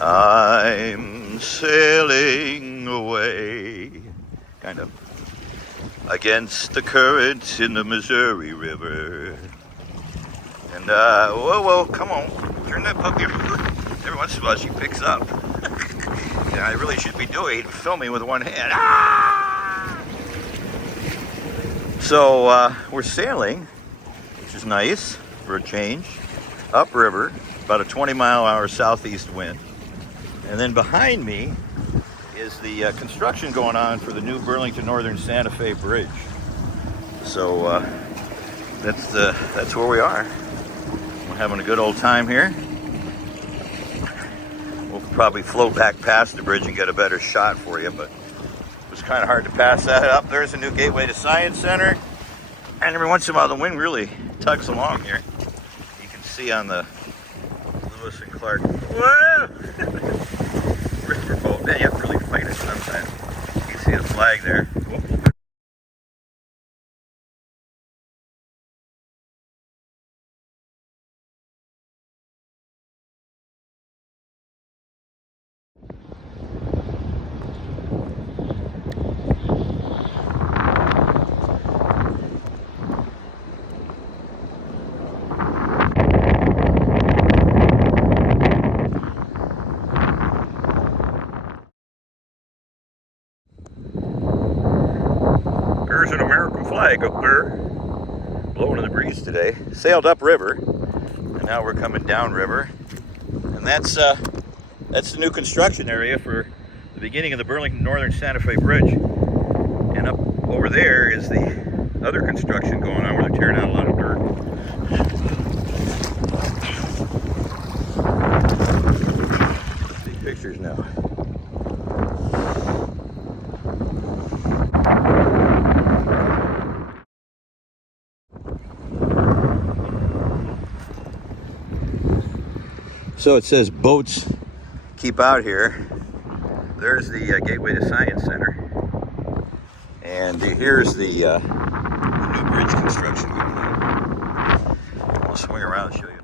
I'm sailing away, kind of, against the currents in the Missouri River. And, whoa, come on, turn that puppy around. Every once in a while she picks up. Yeah, I really should be filming with one hand. Ah! So, we're sailing, which is nice for a change, upriver, about a 20-mile-an-hour southeast wind. And then behind me is the construction going on for the new Burlington Northern Santa Fe Bridge. So that's where we are. We're having a good old time here. We'll probably float back past the bridge and get a better shot for you, but it was kind of hard to pass that up. There's a new Gateway to Science Center. And every once in a while the wind really tugs along here. You can see on the Lewis and Clark. Whoa! Riverboat. Man, you have to really fight it sometimes. You can see the flag there. Whoop. There's an American flag up there, blowing in the breeze today. Sailed upriver, and now we're coming downriver. And that's the new construction area for the beginning of the Burlington Northern Santa Fe Bridge. And up over there is the other construction going on where they're tearing out a lot of dirt. See pictures now. So it says boats keep out here. There's the Gateway to Science Center. And here's the new bridge construction going on. I'll swing around and show you.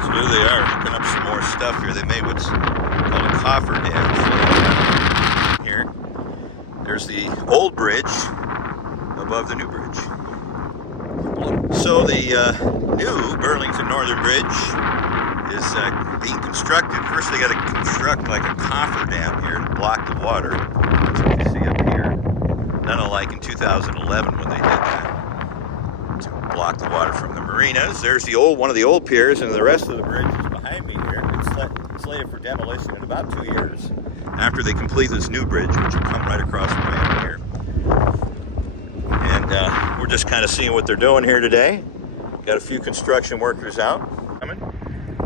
So here they are, hooking up some more stuff here. They made what's called a coffer dam here. There's the old bridge above the new bridge. So the new Burlington Northern Bridge is being constructed. First they got to construct like a coffer dam here to block the water. That's what you see up here. Not unlike in 2011 when they did that to block the water from the marinas. There's the one of the old piers, and the rest of the bridge is behind me here. It's slated for demolition in about 2 years after they complete this new bridge, which will come right across the way here. And we're just kind of seeing what they're doing here today. Got a few construction workers out coming.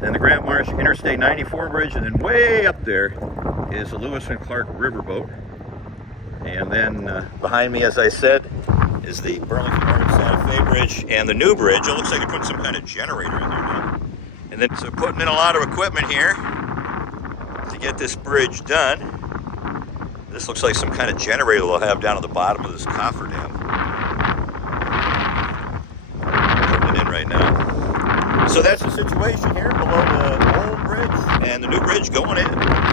Then the Grant Marsh Interstate 94 bridge, and then way up there is the Lewis and Clark riverboat. And then behind me, as I said, is the Burlington Northern Santa Fe bridge and the new bridge. It looks like they put some kind of generator in there now. And then so putting in a lot of equipment here to get this bridge done. This looks like some kind of generator they'll have down at the bottom of this coffer dam. Putting it in right now. So that's the situation here below the old bridge and the new bridge going in.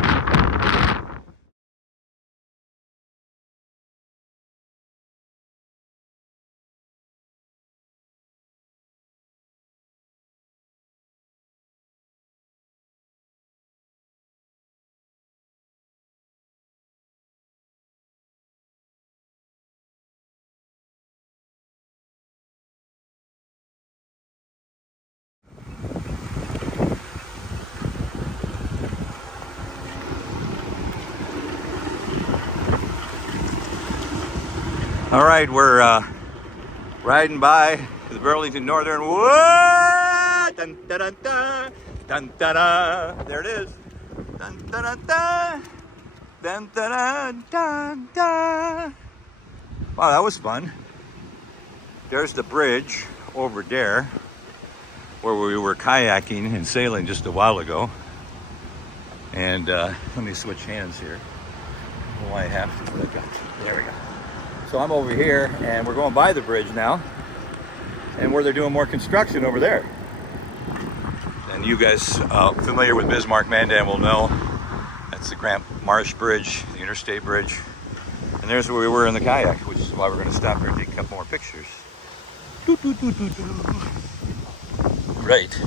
All right, we're riding by the Burlington Northern. Whoa! Dun, dun, dun, dun, dun, dun, dun. There it is. Dun, dun, dun, dun. Dun, dun, dun, dun, dun. Wow, that was fun. There's the bridge over there where we were kayaking and sailing just a while ago. And let me switch hands here. I don't know why I have to, but I got to. There we go. So I'm over here, and we're going by the bridge now. and where they're doing more construction over there. And you guys familiar with Bismarck, Mandan will know that's the Grant Marsh Bridge, the interstate bridge. And there's where we were in the kayak, which is why we're going to stop here and take a couple more pictures. Right.